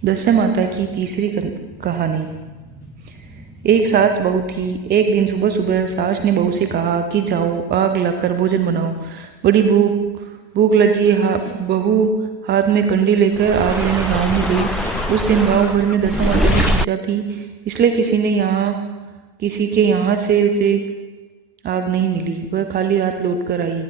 दस्यु माता की तीसरी कहानी। एक सास बहू थी। एक दिन सुबह सुबह सास ने बहू से कहा कि जाओ आग लगाकर भोजन बनाओ, बड़ी भूख भूख लगी है। बहू हाथ में कंडी लेकर आग लेने गाँव में गई। उस दिन गाँव भर में दस्यु माता की पूजा थी, इसलिए किसी के यहाँ से उसे आग नहीं मिली। वह खाली हाथ लौट कर आई।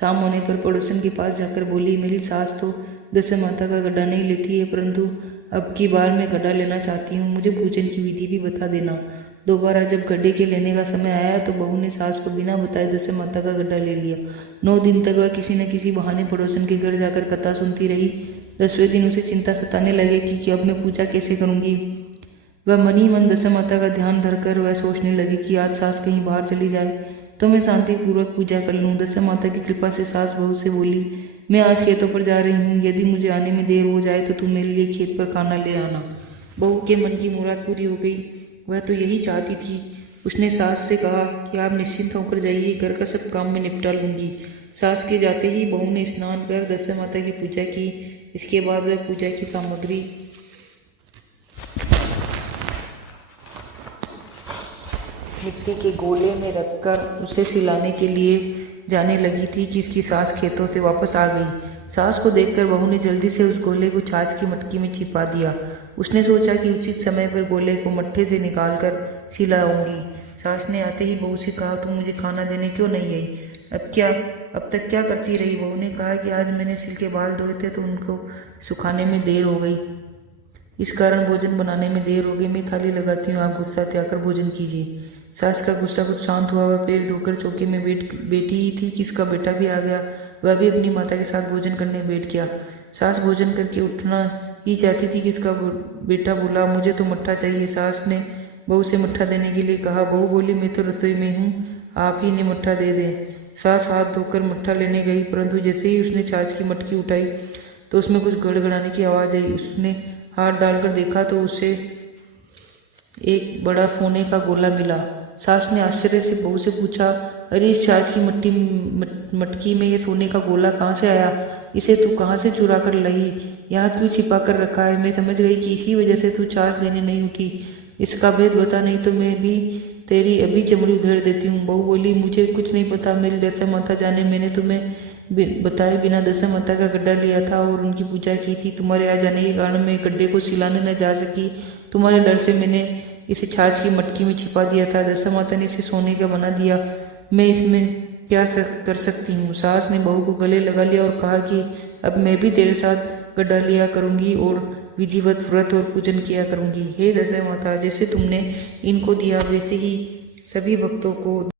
शाम होने पर पड़ोसन के पास जाकर बोली, मेरी सास तो दस्यु माता का गड्ढा नहीं लेती है, परंतु अब की बार मैं गड्ढा लेना चाहती हूँ, मुझे पूजन की विधि भी बता देना। दोबारा जब गड्ढे के लेने का समय आया तो बहू ने सास को बिना बताए दस्यु माता का गड्ढा ले लिया। 9 दिन तक वह किसी न किसी बहाने पड़ोसन के घर जाकर कथा सुनती रही। 10वें दिन उसे चिंता सताने लगे कि अब मैं पूजा कैसे करूँगी। वह मन ही मन दस्यु माता का ध्यान धरकर वह सोचने लगी कि आज सास कहीं बाहर चली जाए तो मैं शांतिपूर्वक पूजा कर लूँ। दस्यु माता की कृपा से सास बहू से बोली, मैं आज खेतों पर जा रही हूँ, यदि मुझे आने में देर हो जाए तो तुम मेरे लिए खेत पर खाना ले आना। बहू के मन की मुराद पूरी हो गई, वह तो यही चाहती थी। उसने सास से कहा कि आप निश्चिंत होकर जाइए, घर का सब काम मैं निपटा लूँगी। सास के जाते ही बहू ने स्नान कर दस्यु माता की पूजा की। इसके बाद वह पूजा की सामग्री मिट्टी के गोले में रखकर उसे सिलाने के लिए जाने लगी थी कि इसकी सास खेतों से वापस आ गई। सास को देखकर बहू ने जल्दी से उस गोले को छाछ की मटकी में छिपा दिया। उसने सोचा कि उचित समय पर गोले को मट्ठे से निकालकर सिलाऊंगी। सास ने आते ही बहू से कहा, तुम मुझे खाना देने क्यों नहीं आई? अब तक क्या करती रही? बहू ने कहा कि आज मैंने सिल के बाल धोए थे तो उनको सुखाने में देर हो गई, इस कारण भोजन बनाने में देर हो गई। मैं थाली लगाती हूँ, आप गुस्सा त्याग कर भोजन कीजिए। सास का गुस्सा कुछ शांत हुआ। वह पेट धोकर चौके में बैठी ही थी कि इसका बेटा भी आ गया। वह भी अपनी माता के साथ भोजन करने बैठ गया। सास भोजन करके उठना ही चाहती थी कि इसका बेटा बोला, मुझे तो मट्ठा चाहिए। सास ने बहू से मट्ठा देने के लिए कहा। बहू बोली, मैं तो रसोई में हूँ, आप ही ने मट्ठा दे दें। सास हाथ धोकर मट्ठा लेने गई, परंतु जैसे ही उसने छाछ की मटकी उठाई तो उसमें कुछ गड़गड़ाने की आवाज़ आई। उसने हाथ डालकर देखा तो उसे एक बड़ा सोने का गोला मिला। सास ने आश्चर्य से बहू से पूछा, अरे इस छाछ की मटकी में ये सोने का गोला कहाँ से आया? इसे तू कहाँ से चुरा कर लाई? यहाँ क्यों छिपा कर रखा है? मैं समझ गई कि इसी वजह से तू छाछ देने नहीं उठी। इसका भेद बता, नहीं तो मैं भी तेरी अभी चमड़ी उधेड़ देती हूँ। बहू बोली, मुझे कुछ नहीं पता, मेरी दस्यु माता जाने, मैंने तुम्हें बताए बिना दस्यु माता का गड्ढा लिया था और उनकी पूजा की थी। तुम्हारे आ जाने के कारण मैं गड्ढे को सिलाने न जा सकी। तुम्हारे डर से मैंने इसे छाछ की मटकी में छिपा दिया था। दस्यु माता ने इसे सोने का बना दिया, मैं इसमें क्या कर सकती हूँ? सास ने बहू को गले लगा लिया और कहा कि अब मैं भी तेरे साथ गड्ढा लिया करूँगी और विधिवत व्रत और पूजन किया करूँगी। हे दस्यु माता, जैसे तुमने इनको दिया वैसे ही सभी भक्तों को